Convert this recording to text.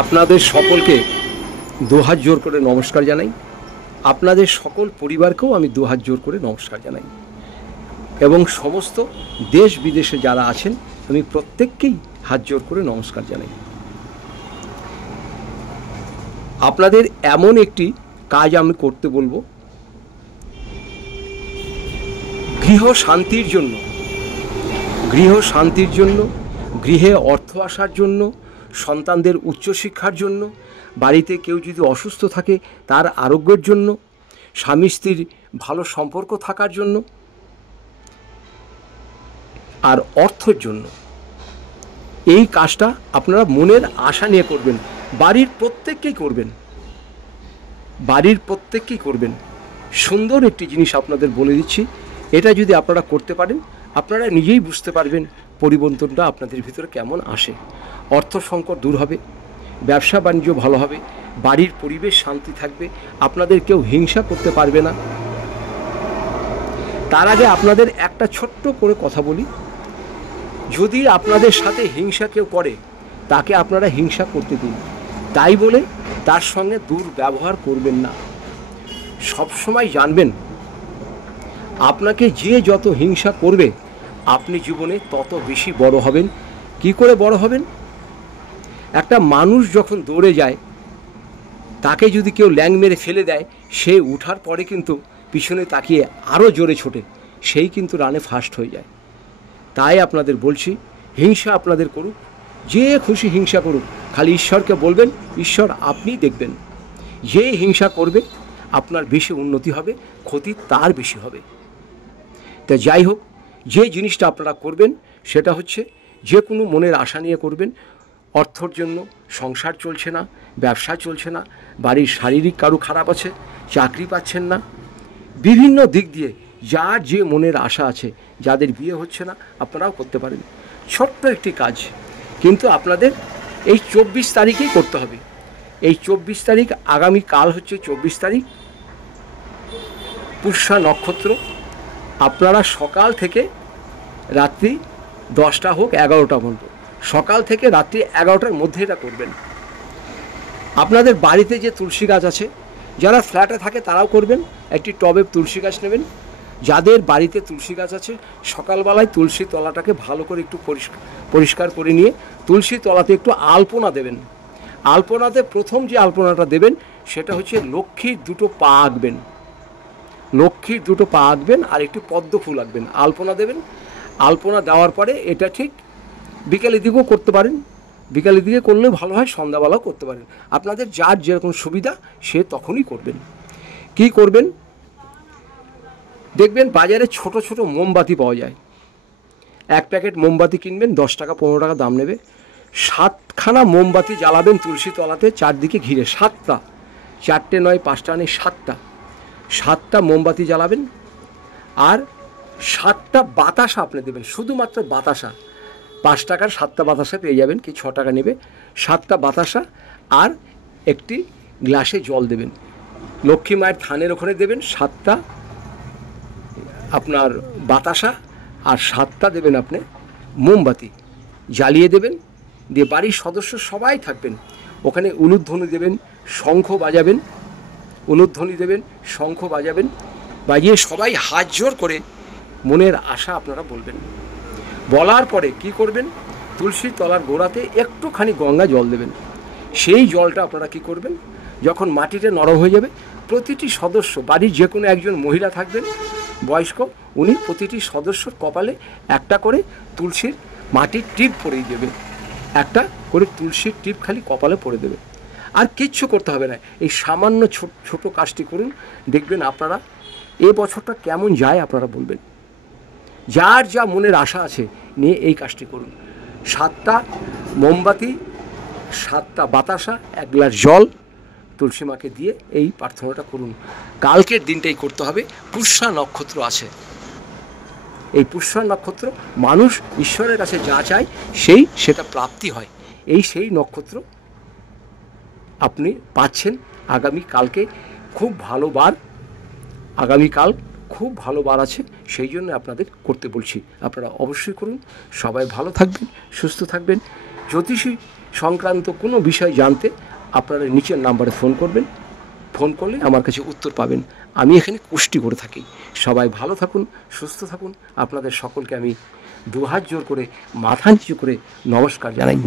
আপনাদের সকলকে দুহাত জোর করে নমস্কার জানাই। আপনাদের সকল পরিবারকেও আমি দুহাত জোর করে নমস্কার জানাই এবং সমস্ত দেশ বিদেশে যারা আছেন আমি প্রত্যেককেই হাত জোর করে নমস্কার জানাই। আপনাদের এমন একটি কাজ আমি করতে বলবো, গৃহ শান্তির জন্য, গৃহে অর্থ আসার জন্য, সন্তানদের উচ্চশিক্ষার জন্য, বাড়িতে কেউ যদি অসুস্থ থাকে তার আরোগ্যের জন্য, স্বামী স্ত্রীর ভালো সম্পর্ক থাকার জন্য আর অর্থের জন্য। এই কাজটা আপনারা মনের আশা নিয়ে করবেন, বাড়ির প্রত্যেককেই করবেন। সুন্দর একটি জিনিস আপনাদের বলে দিচ্ছি, এটা যদি আপনারা করতে পারেন আপনারা নিজেই বুঝতে পারবেন পরিবর্তনটা আপনাদের ভিতরে কেমন আসে। অর্থ সংকট দূর হবে, ব্যবসা বাণিজ্য ভালো হবে, বাড়ির পরিবেশ শান্তি থাকবে, আপনাদের কেউ হিংসা করতে পারবে না। তার আগে আপনাদের একটা ছোট্ট করে কথা বলি, যদি আপনাদের সাথে হিংসা কেউ করে তাকে আপনারা হিংসা করতে দিন, তাই বলে তার সঙ্গে দুর্ব্যবহার করবেন না। সবসময় জানবেন আপনাকে যে যত হিংসা করবে আপনি জীবনে তত বেশি বড় হবেন। কি করে বড় হবেন? একটা মানুষ যখন দৌড়ে যায় তাকে যদি কেউ ল্যাং মেরে ফেলে দেয়, সে উঠার পরে কিন্তু পিছনে তাকিয়ে আরও জোরে ছোটে, সেই কিন্তু রানে ফার্স্ট হয়ে যায়। তাই আপনাদের বলছি, হিংসা আপনাদের করুক, যে খুশি হিংসা করুক, খালি ঈশ্বরকে বলবেন, ঈশ্বর আপনি দেখবেন। যে হিংসা করবে আপনার বেশি উন্নতি হবে, ক্ষতি তার বেশি হবে। তা যাই হোক, যে জিনিসটা আপনারা করবেন সেটা হচ্ছে যে কোনো মনের আশা নিয়ে করবেন। অর্থর জন্য সংসার চলছে না, ব্যবসা চলছে না, বাড়ির শারীরিক কারো খারাপ আছে, চাকরি পাচ্ছেন না, বিভিন্ন দিক দিয়ে যার যে মনের আশা আছে, যাদের বিয়ে হচ্ছে না, আপনারাও করতে পারেন। ছোট্ট একটি কাজ, কিন্তু আপনাদের এই 24 তারিখেই করতে হবে। এই 24 তারিখ, আগামীকাল হচ্ছে 24 তারিখ, পুষ্যা নক্ষত্র। আপনারা সকাল থেকে রাত্রি 10টা হোক 11টা পর্যন্ত, সকাল থেকে রাত্রি 11টার মধ্যে এটা করবেন। আপনাদের বাড়িতে যে তুলসী গাছ আছে, যারা ফ্ল্যাটে থাকে তারাও করবেন, একটি টবে তুলসী গাছ নেবেন। যাদের বাড়িতে তুলসী গাছ আছে, সকালবেলায় তুলসী তলাটাকে ভালো করে একটু পরিষ্কার করে নিয়ে তুলসী তলাতে একটু আলপনা দেবেন। আলপনাতে প্রথম যে আলপনাটা দেবেন সেটা হচ্ছে লক্ষ্মীর দুটো পা আঁকবেন, আর একটি পদ্ম ফুল আঁকবেন, আলপনা দেবেন। আলপনা দেওয়ার পরে এটা ঠিক বিকালের দিকেও করতে পারেন, বিকালের দিকে করলে ভালো হয়, সন্ধ্যাবেলাও করতে পারেন। আপনাদের যার যেরকম সুবিধা সে তখনই করবেন। কি করবেন? দেখবেন বাজারে ছোট ছোট মোমবাতি পাওয়া যায়, এক প্যাকেট মোমবাতি কিনবেন, 10 টাকা 15 টাকা দাম নেবে। 7খানা মোমবাতি জ্বালাবেন তুলসী তলাতে, চারদিকে ঘিরে, 7টা, 4টে নয় 5টা নেই, 7টা মোমবাতি জ্বালাবেন। আর 7টা বাতাসা আপনি দেবেন, শুধুমাত্র বাতাসা। 5 টাকার 7টা বাতাসা পেয়ে যাবেন, কি 6 টাকা নেবে। 7টা বাতাসা আর একটি গ্লাসে জল দেবেন, লক্ষ্মী মায়ের থানের ওখানে দেবেন। 7টা আপনার বাতাসা আর 7টা দেবেন আপনি মোমবাতি, জ্বালিয়ে দেবেন। দিয়ে বাড়ির সদস্য সবাই থাকবেন, ওখানে উলুধ্বনি দেবেন, শঙ্খ বাজাবেন, বাজিয়ে সবাই হাত জোর করে মনের আশা আপনারা বলবেন। বলার পরে কি করবেন? তুলসীর তলার গোড়াতে একটুখানি গঙ্গা জল দেবেন। সেই জলটা আপনারা কি করবেন? যখন মাটিটা নরম হয়ে যাবে, প্রতিটি সদস্য, বাড়ির যে কোনো একজন মহিলা থাকবেন বয়স্ক, উনি প্রতিটি সদস্যর কপালে একটা করে তুলসীর মাটির টিপ পরিয়ে দেবে, একটা করে তুলসীর টিপ খালি কপালে পরে দেবে। আর কিচ্ছু করতে হবে না, এই সামান্য ছোট কাজটি করুন, দেখবেন আপনারা এ বছরটা কেমন যায় আপনারা বলবেন। যার যা মনের আশা আছে নিয়ে এই কাজটি করুন। 7টা মোমবাতি, 7টা বাতাসা, 1 গ্লাস জল তুলসী মাকে দিয়ে এই প্রার্থনাটা করুন। কালকের দিনটাই করতে হবে, পুষ্যা নক্ষত্র আছে। এই পুষ্যা নক্ষত্র মানুষ ঈশ্বরের কাছে যা চায় সেটা প্রাপ্তি হয়। সেই নক্ষত্র আপনি পাচ্ছেন আগামীকালকে। খুব ভালো বার, আগামীকাল খুব ভালো বার আছে, সেই জন্য আপনাদের করতে বলছি। আপনারা অবশ্যই করুন। সবাই ভালো থাকবেন, সুস্থ থাকবেন, জ্যোতিষী সংক্রান্ত কোনো বিষয় জানতে আপনারা নিচের নাম্বারে ফোন করবেন। ফোন করলে আমার কাছে উত্তর পাবেন। আমি এখানে কুষ্টি করে থাকি। সবাই ভালো থাকুন, সুস্থ থাকুন। আপনাদের সকলকে আমি দুহাত জোর করে মাথা নিচু করে নমস্কার জানাই।